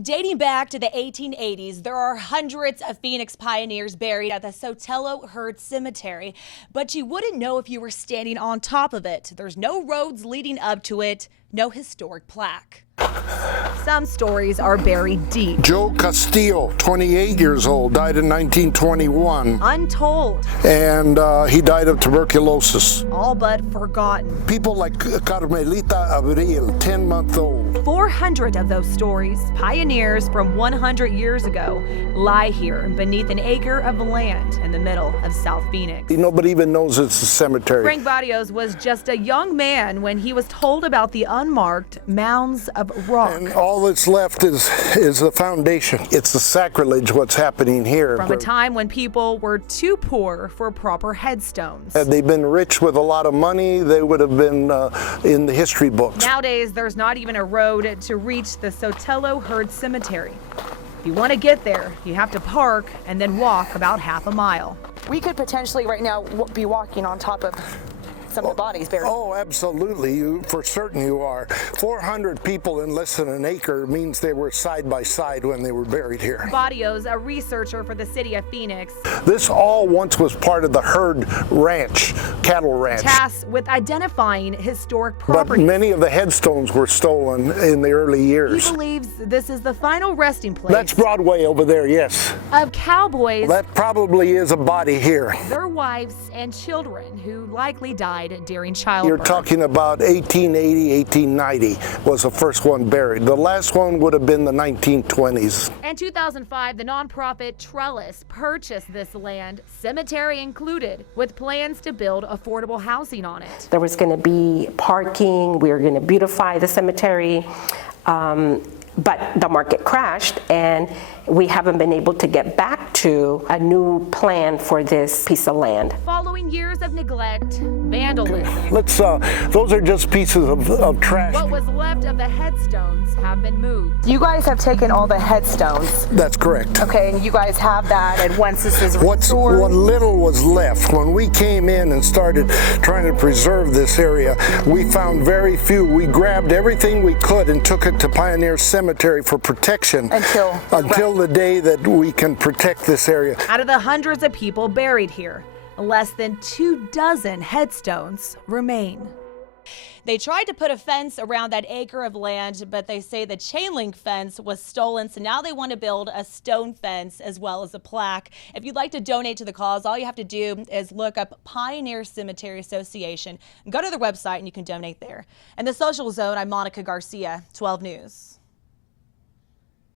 Dating back to the 1880s, there are hundreds of Phoenix pioneers buried at the Sotelo-Heard Cemetery, but you wouldn't know if you were standing on top of it. There's no roads leading up to it, no historic plaque. Some stories are buried deep. Joe Castillo, 28 years old, died in 1921. Untold. And he died of tuberculosis. All but forgotten. People like Carmelita Abril, 10-month-old. 400 of those stories, pioneers from 100 years ago, lie here beneath an acre of land in the middle of South Phoenix. Nobody even knows it's a cemetery. Frank Barrios was just a young man when he was told about the unmarked mounds of rock. And all that's left is the foundation. It's the sacrilege what's happening here. From a time when people were too poor for proper headstones. Had they been rich with a lot of money, they would have been in the history books. Nowadays, there's not even a road to reach the Sotelo-Heard Cemetery. If you want to get there, you have to park and then walk about half a mile. We could potentially right now be walking on top of some of the bodies buried. Oh, absolutely. For certain you are. 400 people in less than an acre means they were side by side when they were buried here. Barrios, a researcher for the city of Phoenix. This all once was part of the Heard Ranch, cattle ranch. Tasked with identifying historic properties. But many of the headstones were stolen in the early years. He believes this is the final resting place. That's Broadway over there, yes. Of cowboys. That probably is a body here. Their wives and children who likely died during childbirth. You're talking about 1880, 1890 was the first one buried. The last one would have been the 1920s. In 2005, the nonprofit Trellis purchased this land, cemetery included, with plans to build affordable housing on it. There was going to be parking. We were going to beautify the cemetery. But the market crashed and we haven't been able to get back to a new plan for this piece of land. Following years of neglect, vandalism. Those are just pieces of trash. What was left of the headstones have been moved. You guys have taken all the headstones. That's correct. Okay, and you guys have that, and once this is restored. What little was left, when we came in and started trying to preserve this area, we found very few. We grabbed everything we could and took it to Pioneer Cemetery for protection until the day that we can protect this area. Out of the hundreds of people buried here, less than 24 headstones remain. They tried to put a fence around that acre of land, but they say the chain link fence was stolen, so now they want to build a stone fence as well as a plaque. If you'd like to donate to the cause, all you have to do is look up Pioneer Cemetery Association. Go to their website and you can donate there. In the Social Zone, I'm Monica Garcia, 12 News.